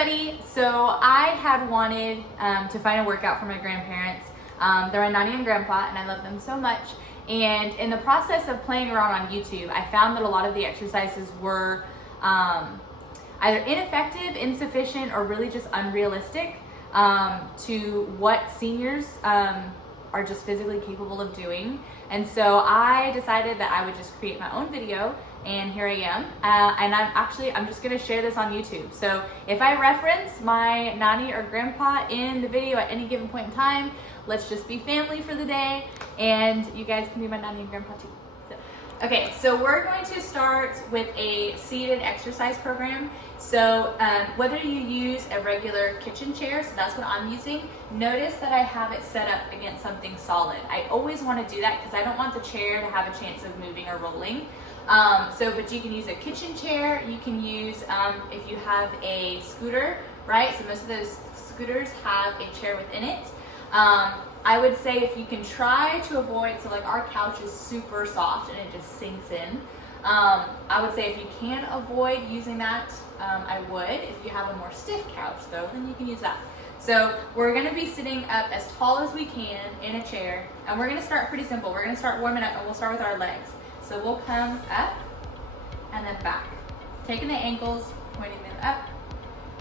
everybody. So I had wanted to find a workout for my grandparents. They're my nanny and grandpa, and I love them so much. And in the process of playing around on YouTube, I found that a lot of the exercises were either ineffective, insufficient, or really just unrealistic to what seniors are just physically capable of doing. And so I decided that I would just create my own video, and here I am. And I'm just gonna share this on YouTube. So if I reference my nanny or grandpa in the video at any given point in time, let's just be family for the day, and you guys can be my nanny and grandpa too. Okay, so we're going to start with a seated exercise program. So whether you use a regular kitchen chair, so that's what I'm using, notice that I have it set up against something solid. I always want to do that because I don't want the chair to have a chance of moving or rolling. But you can use a kitchen chair, you can use, if you have a scooter, right? So most of those scooters have a chair within it. I would say if you can try to avoid, so like our couch is super soft and it just sinks in. I would say if you can avoid using that, I would. If you have a more stiff couch though, then you can use that. So we're gonna be sitting up as tall as we can in a chair, and we're gonna start pretty simple. We're gonna start warming up, and we'll start with our legs. So we'll come up and then back. Taking the ankles, pointing them up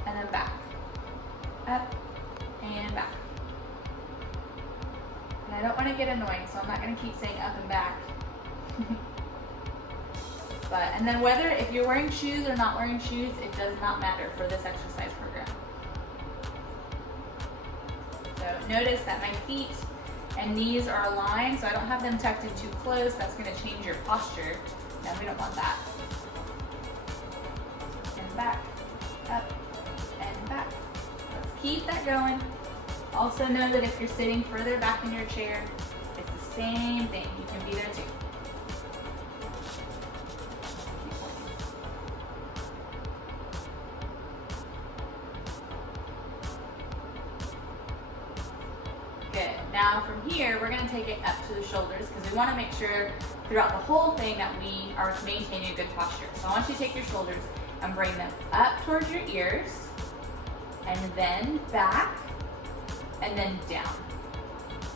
and then back. Up and back. And I don't want to get annoying, so I'm not going to keep saying up and back. And then whether if you're wearing shoes or not wearing shoes, it does not matter for this exercise program. So notice that my feet and knees are aligned, so I don't have them tucked in too close. That's going to change your posture, and we don't want that. And back, up, and back. Let's keep that going. Also know that if you're sitting further back in your chair, it's the same thing. You can be there too. Good. Now from here, we're going to take it up to the shoulders because we want to make sure throughout the whole thing that we are maintaining a good posture. So I want you to take your shoulders and bring them up towards your ears, and then back, and then down.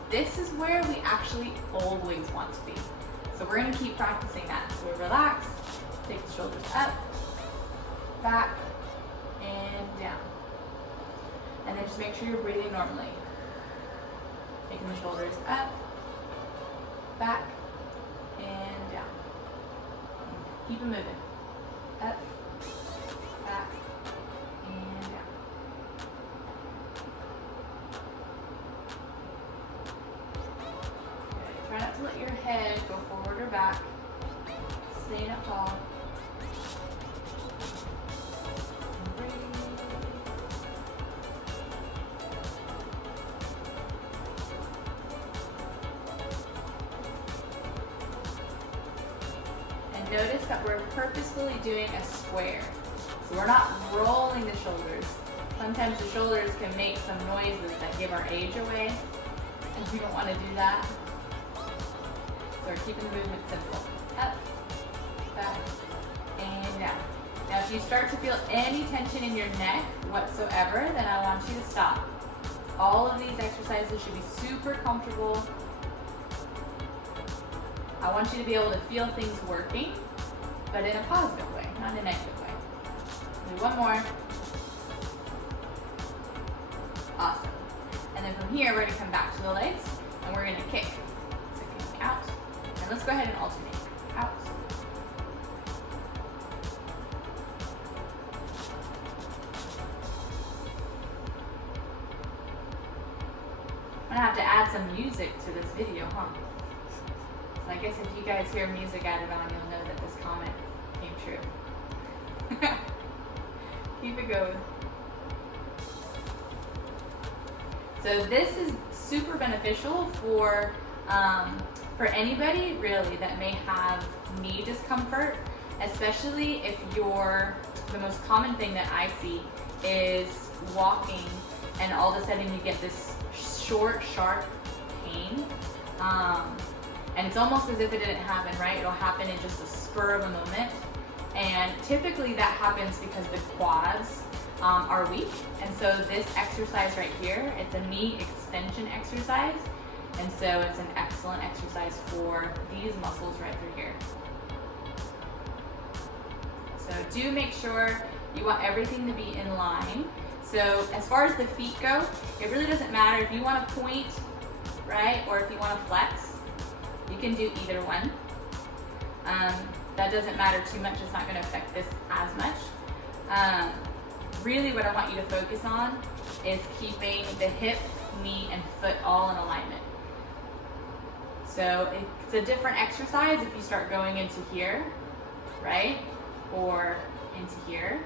This is where we actually always want to be. So we're gonna keep practicing that. So we relax, take the shoulders up, back, and down. And then just make sure you're breathing normally. Taking the shoulders up, back, and down. Keep it moving. Up, back, and down. Try not to let your head go forward or back. Staying up tall. And notice that we're purposefully doing a square. So we're not rolling the shoulders. Sometimes the shoulders can make some noises that give our age away, and we don't want to do that. So we're keeping the movement simple. Up, back, and down. Now if you start to feel any tension in your neck whatsoever, then I want you to stop. All of these exercises should be super comfortable. I want you to be able to feel things working, but in a positive way, not in a negative way. Do one more. Awesome. And then from here, we're gonna come back to the legs, and we're gonna kick. So kick out. And let's go ahead and alternate. Out. I'm gonna have to add some music to this video, huh? So I guess if you guys hear music added on, you'll know that this comment came true. Keep it going. So this is super beneficial for anybody really that may have knee discomfort, especially if the most common thing that I see is walking and all of a sudden you get this short, sharp pain. And it's almost as if it didn't happen, right? It'll happen in just a spur of a moment. And typically that happens because the quads are weak. And so this exercise right here, it's a knee extension exercise. And so it's an excellent exercise for these muscles right through here. So do make sure you want everything to be in line. So as far as the feet go, it really doesn't matter if you want to point, right, or if you want to flex. You can do either one. That doesn't matter too much. It's not going to affect this as much. Really what I want you to focus on is keeping the hip, knee, and foot all in alignment. So it's a different exercise if you start going into here, right, or into here.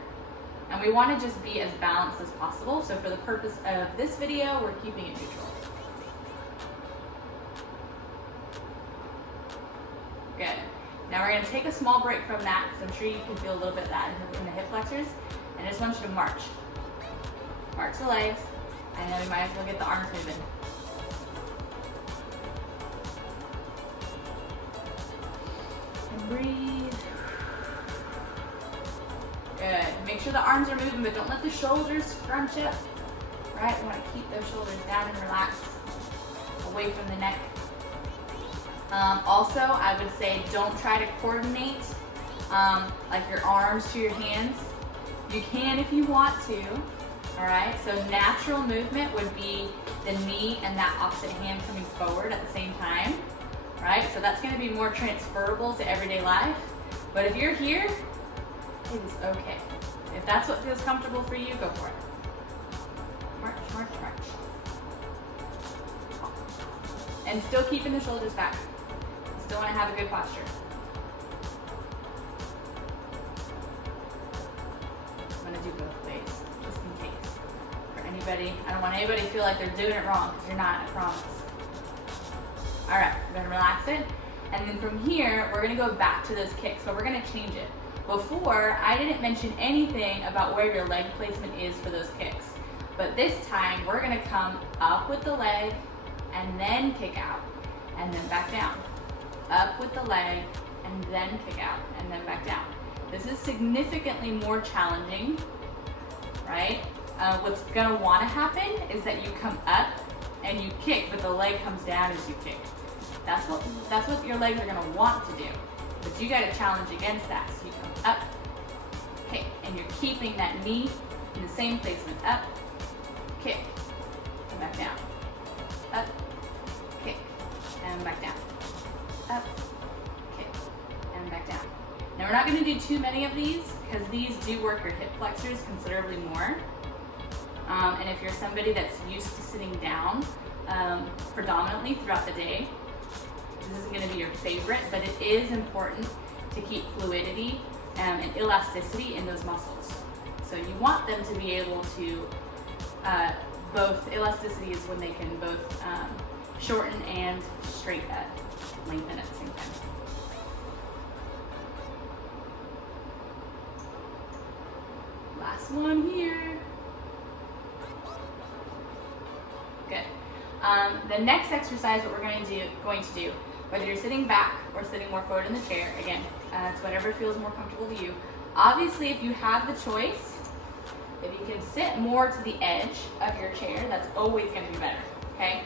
And we want to just be as balanced as possible. So for the purpose of this video, we're keeping it neutral. Good. Now we're going to take a small break from that because I'm sure you can feel a little bit of that in the hip flexors. And I just want you to march. March the legs. I know we might as well get the arms moving. And breathe. Good. Make sure the arms are moving, but don't let the shoulders scrunch up. Right? We want to keep those shoulders down and relaxed, away from the neck. Also, I would say don't try to coordinate like your arms to your hands. You can if you want to. All right. So natural movement would be the knee and that opposite hand coming forward at the same time. Right? So that's going to be more transferable to everyday life. But if you're here, it is okay. If that's what feels comfortable for you, go for it. March, march, march. And still keeping the shoulders back. Still want to have a good posture. I'm going to do both ways, just in case. For anybody, I don't want anybody to feel like they're doing it wrong, because you're not, I promise. All right, we're going to relax it. And then from here, we're going to go back to those kicks, but we're going to change it. Before, I didn't mention anything about where your leg placement is for those kicks. But this time, we're going to come up with the leg and then kick out and then back down. Up with the leg and then kick out and then back down. This is significantly more challenging, right? What's going to want to happen is that you come up and you kick, but the leg comes down as you kick. That's what your legs are going to want to do. But you got to challenge against that. So you come up, kick, and you're keeping that knee in the same placement. Up, kick, and back down. Up, kick, and back down. Up, kick, and back down. Now we're not going to do too many of these because these do work your hip flexors considerably more. And if you're somebody that's used to sitting down predominantly throughout the day, this isn't going to be your favorite, but it is important to keep fluidity and elasticity in those muscles. So you want them to be able to, both elasticity is when they can both shorten and lengthen at the same time. Last one here. Good. The next exercise, what we're going to do, whether you're sitting back or sitting more forward in the chair, again, it's whatever feels more comfortable to you. Obviously, if you have the choice, if you can sit more to the edge of your chair, that's always going to be better, okay?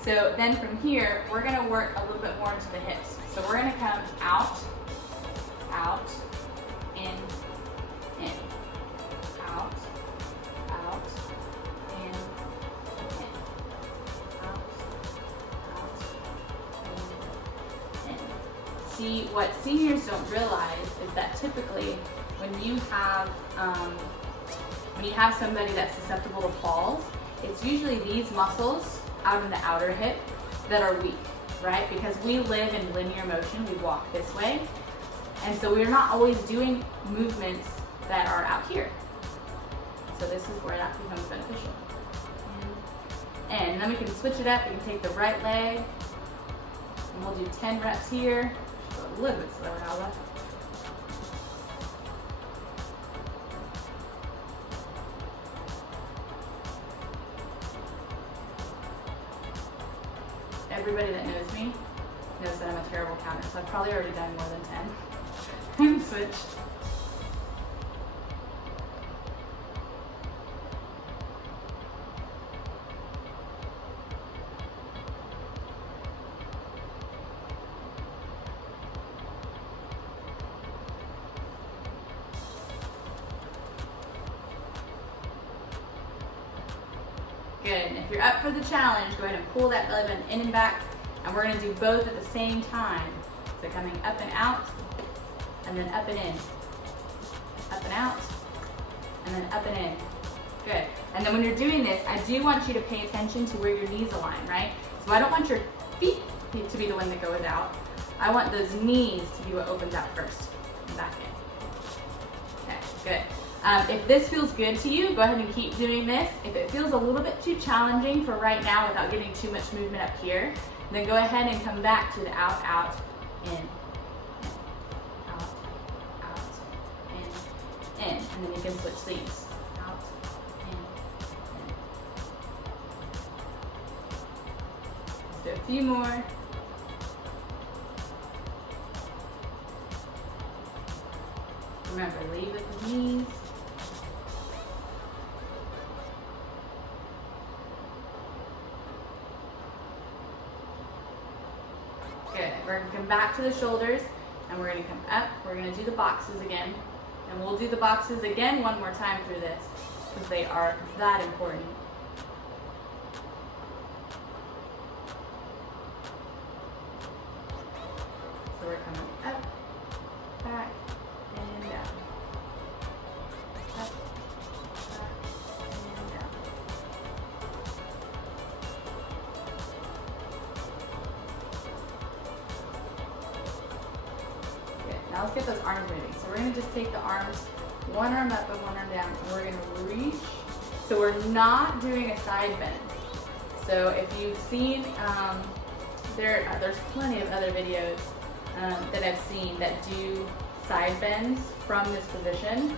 So then from here, we're going to work a little bit more into the hips. So we're going to come out, out, in, out, out, in, out, in. See, what seniors don't realize is that typically when you have somebody that's susceptible to falls, it's usually these muscles out in the outer hip that are weak, right? Because we live in linear motion, we walk this way, and so we're not always doing movements that are out here. So this is where that becomes beneficial. And then we can switch it up. We can take the right leg, and we'll do 10 reps here. Just a little bit slower, Alba. Everybody that knows me knows that I'm a terrible counter, so I've probably already done more than 10. And switch. Good, and if you're up for the challenge, go ahead and pull that belly button in and back, and we're gonna do both at the same time. So coming up and out, and then up and in. Up and out, and then up and in. Good, and then when you're doing this, I do want you to pay attention to where your knees align, right? So I don't want your feet to be the one that goes out. I want those knees to be what opens out first, and back in. Okay, good. If this feels good to you, go ahead and keep doing this. If it feels a little bit too challenging for right now without getting too much movement up here, then go ahead and come back to the out, out, in, out, out, in, and then you can switch these. Out, in. Let's do a few more. Remember, leave with the knees. Good. We're going to come back to the shoulders, and we're going to come up. We're going to do the boxes again. And we'll do the boxes again one more time through this, because they are that important. So we're coming up, back, and down. Up, back, and down. Good. Now let's get those arms moving. So we're going to just take the arms, one arm up and one arm down, and we're going to reach. So we're not doing a side bend. So if you've seen, there's plenty of other videos that I've seen that do side bends from this position.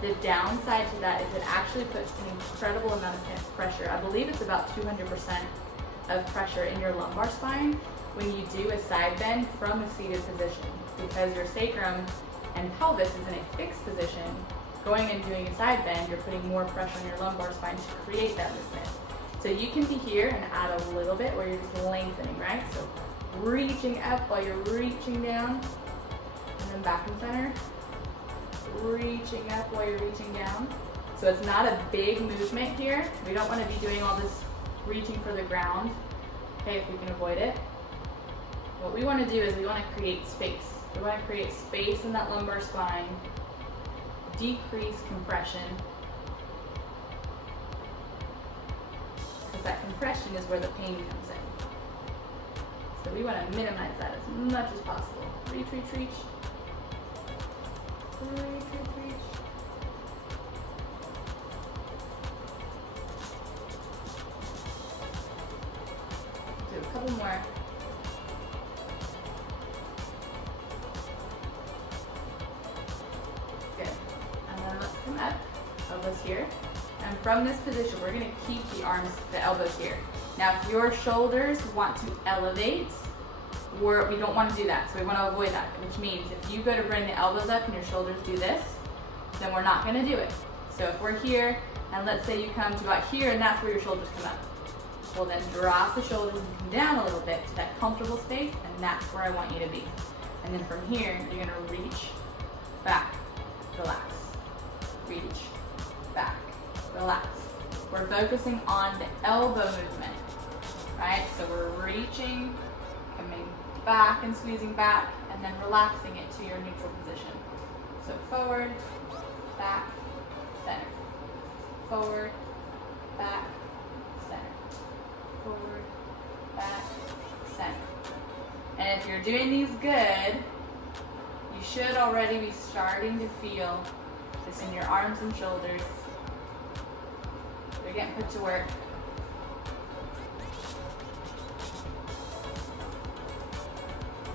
The downside to that is it actually puts an incredible amount of pressure. I believe it's about 200% of pressure in your lumbar spine when you do a side bend from a seated position, because your sacrum and pelvis is in a fixed position. Going and doing a side bend, you're putting more pressure on your lumbar spine to create that movement. So you can be here and add a little bit where you're just lengthening, right? So reaching up while you're reaching down, and then back in center. Reaching up while you're reaching down. So it's not a big movement here. We don't want to be doing all this reaching for the ground, okay, if we can avoid it. What we want to do is we want to create space. We want to create space in that lumbar spine, decrease compression, because that compression is where the pain comes in. So we want to minimize that as much as possible. Reach, reach, reach. Reach, reach, reach. Do a couple more. Good. And then let's come up, elbows here. And from this position, we're going to keep the arms, the elbows here. Now, if your shoulders want to elevate, we don't want to do that, so we want to avoid that, which means if you go to bring the elbows up and your shoulders do this, then we're not going to do it. So if we're here, and let's say you come to about here, and that's where your shoulders come up. Well, then drop the shoulders and come down a little bit to that comfortable space, and that's where I want you to be. And then from here, you're going to reach, back, relax, reach, back, relax. We're focusing on the elbow movement, right? So we're reaching, coming back and squeezing back, and then relaxing it to your neutral position. So forward, back, center. Forward, back, center. Forward, back, center. And if you're doing these good, you should already be starting to feel this in your arms and shoulders. You're getting put to work.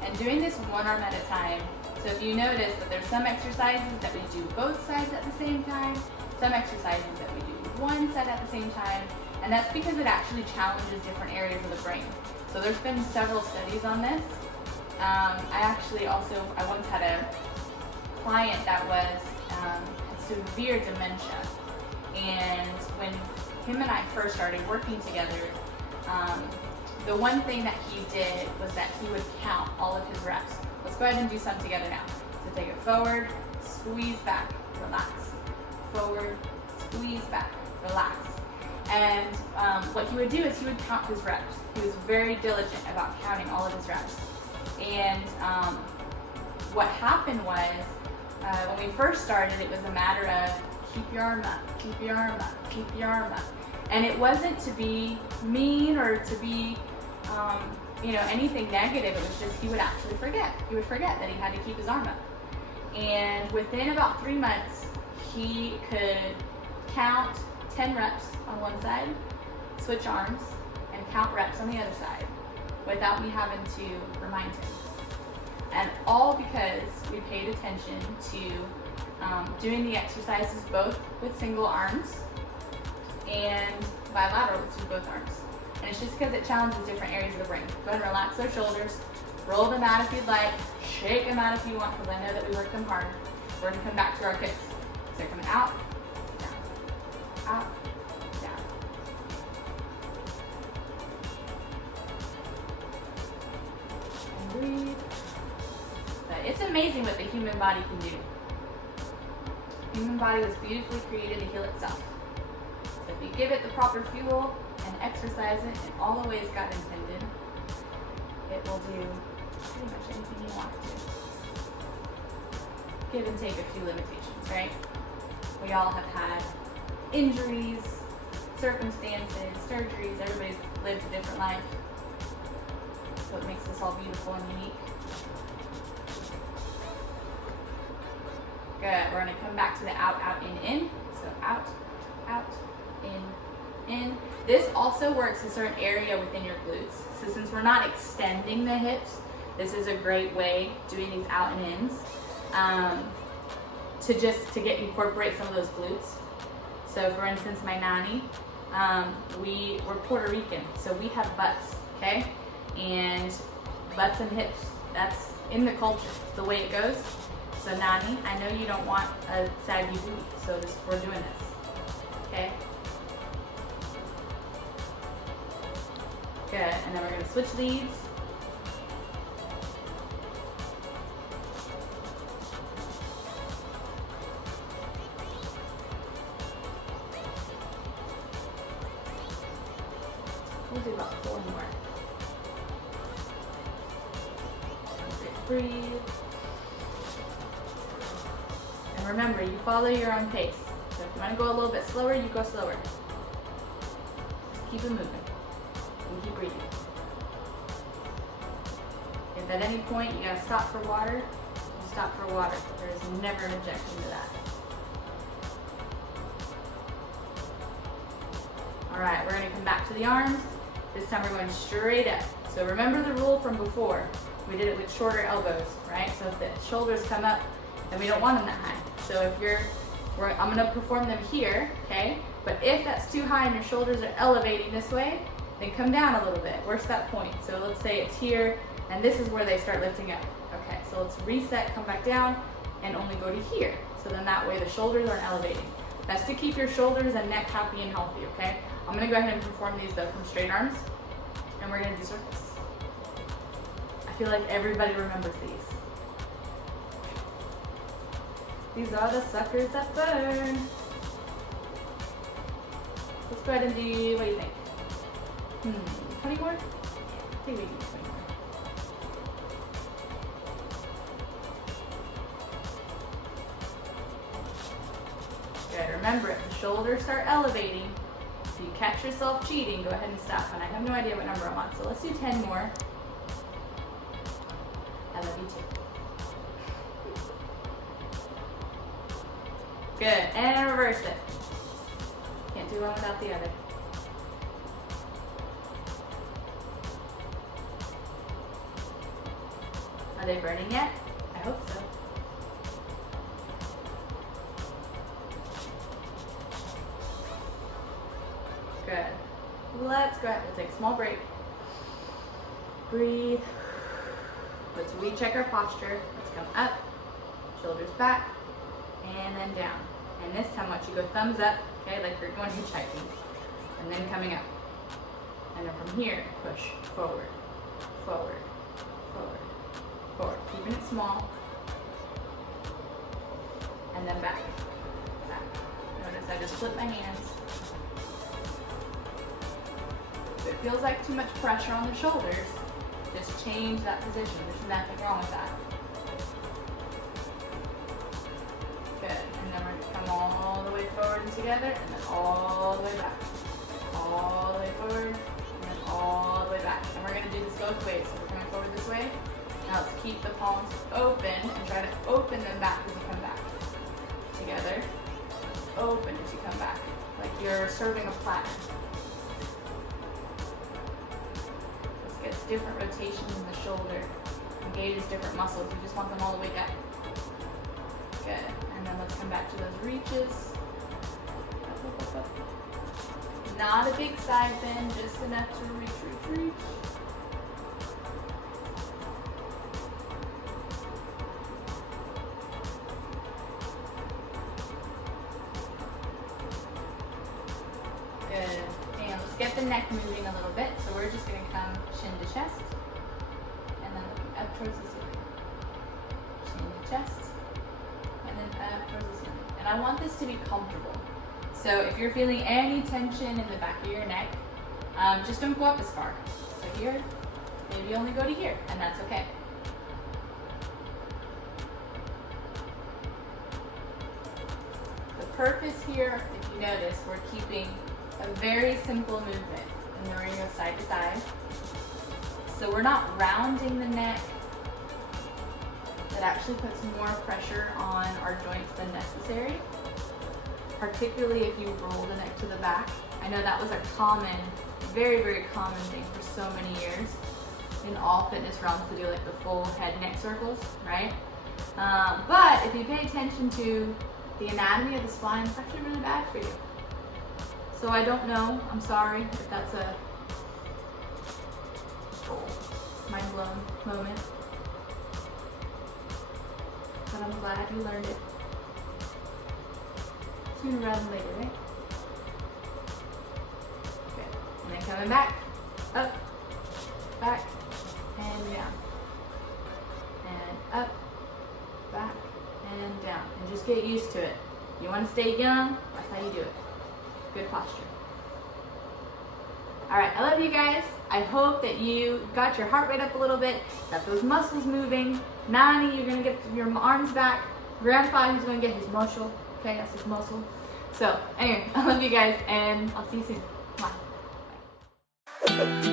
And doing this one arm at a time. So if you notice that there's some exercises that we do both sides at the same time, some exercises that we do one side at the same time, and that's because it actually challenges different areas of the brain. So there's been several studies on this. I once had a client that was had severe dementia, and when him and I first started working together, the one thing that he did was that he would count all of his reps. Let's go ahead and do some together now. So take it forward, squeeze back, relax. Forward, squeeze back, relax. And what he would do is he would count his reps. He was very diligent about counting all of his reps. And what happened was, when we first started, it was a matter of keep your arm up, keep your arm up, keep your arm up. And it wasn't to be mean or to be, anything negative. It was just he would actually forget. He would forget that he had to keep his arm up. And within about 3 months, he could count 10 reps on one side, switch arms, and count reps on the other side without me having to remind him. And all because we paid attention to doing the exercises both with single arms and bilateral with both arms. And it's just because it challenges different areas of the brain. Go ahead and relax those shoulders, roll them out if you'd like, shake them out if you want, because I know that we worked them hard. We're going to come back to our kicks. So they're coming out, down, out, down. And breathe. But it's amazing what the human body can do. The human body was beautifully created to heal itself. So if you give it the proper fuel and exercise it in all the ways God intended, it will do pretty much anything you want it to. Give and take a few limitations, right? We all have had injuries, circumstances, surgeries. Everybody's lived a different life. So it makes us all beautiful and unique. Good. We're going to come back to the out, out, in. So out, in. This also works a certain area within your glutes. So since we're not extending the hips, this is a great way doing these out and ins to incorporate some of those glutes. So for instance, my nanny, we're Puerto Rican, so we have butts, okay? And butts and hips, that's in the culture, it's the way it goes. So nanny, I know you don't want a saggy booty, so we're doing this, okay? Good, and then we're gonna switch leads. We'll do about 4 more. Breathe. And remember, you follow your own pace. So if you want to go a little bit slower, you go slower. Just keep it moving. And keep breathing. If at any point you gotta stop for water, you stop for water. There is never an objection to that. Alright, we're gonna come back to the arms. This time we're going straight up. So remember the rule from before. We did it with shorter elbows, right? So if the shoulders come up, then we don't want them that high. So if I'm gonna perform them here, okay? But if that's too high and your shoulders are elevating this way, then come down a little bit. Where's that point? So let's say it's here, and this is where they start lifting up. Okay, so let's reset, come back down, and only go to here. So then that way the shoulders aren't elevating. That's to keep your shoulders and neck happy and healthy, okay? I'm gonna go ahead and perform these though from straight arms, and we're gonna do circles. I feel like everybody remembers these. These are the suckers that burn. Let's go ahead and do, what do you think? 20 more? I think we can do 20 more. Good, remember if the shoulders start elevating, if you catch yourself cheating, go ahead and stop. And I have no idea what number I'm on, so let's do 10 more. I love you too. Good, and reverse it. Can't do one without the other. Are they burning yet? I hope so. Good. Let's go ahead. We'll take a small break. Breathe. Let's recheck our posture. Let's come up, shoulders back, and then down. And this time, I want you to go thumbs up, okay, like you're going hitchhiking, and then coming up. And then from here, push forward, forward, forward, forward. Keeping it small. And then back, back. Notice I just flip my hands. feels like too much pressure on the shoulders, just change that position. There's nothing wrong with that. Good. And then we're going to come all the way forward and together, and then all the way back. All the way forward, and then all the way back. And we're going to do this both ways. So we're coming forward this way. Now let's keep the palms open and try to open them back as you come back. Together. Open as you come back. Like you're serving a platter. This gets different rotations in the shoulder. Engages different muscles. You just want them all the way down. Good. And then let's come back to those reaches. Up, up, up, up. Not a big side bend, just enough to reach, reach, reach. Good. And let's get the neck moving a little bit. So we're just going to come chin to chest. And then looking up towards the ceiling. Chin to chest. And then up towards the ceiling. And I want this to be comfortable. So if you're feeling any tension in the back of your neck, just don't go up as far. So here, maybe only go to here, and that's okay. The purpose here, if you notice, we're keeping a very simple movement. And then we're going to go side to side. So we're not rounding the neck. That actually puts more pressure on our joints than necessary. Particularly if you roll the neck to the back. I know that was a common, very, very common thing for so many years in all fitness realms to do like the full head neck circles, right? But if you pay attention to the anatomy of the spine, it's actually really bad for you. So I don't know, I'm sorry if that's a mind blown moment. But I'm glad you learned it. Sooner rather than later, right? Good. And then coming back, up, back, and down. And up, back, and down. And just get used to it. You want to stay young, that's how you do it. Good posture. All right, I love you guys. I hope that you got your heart rate up a little bit, got those muscles moving. Nani, you're gonna get your arms back. Grandpa, he's gonna get his muscle. Okay, that's his muscle. So anyway, I love you guys, and I'll see you soon. Bye.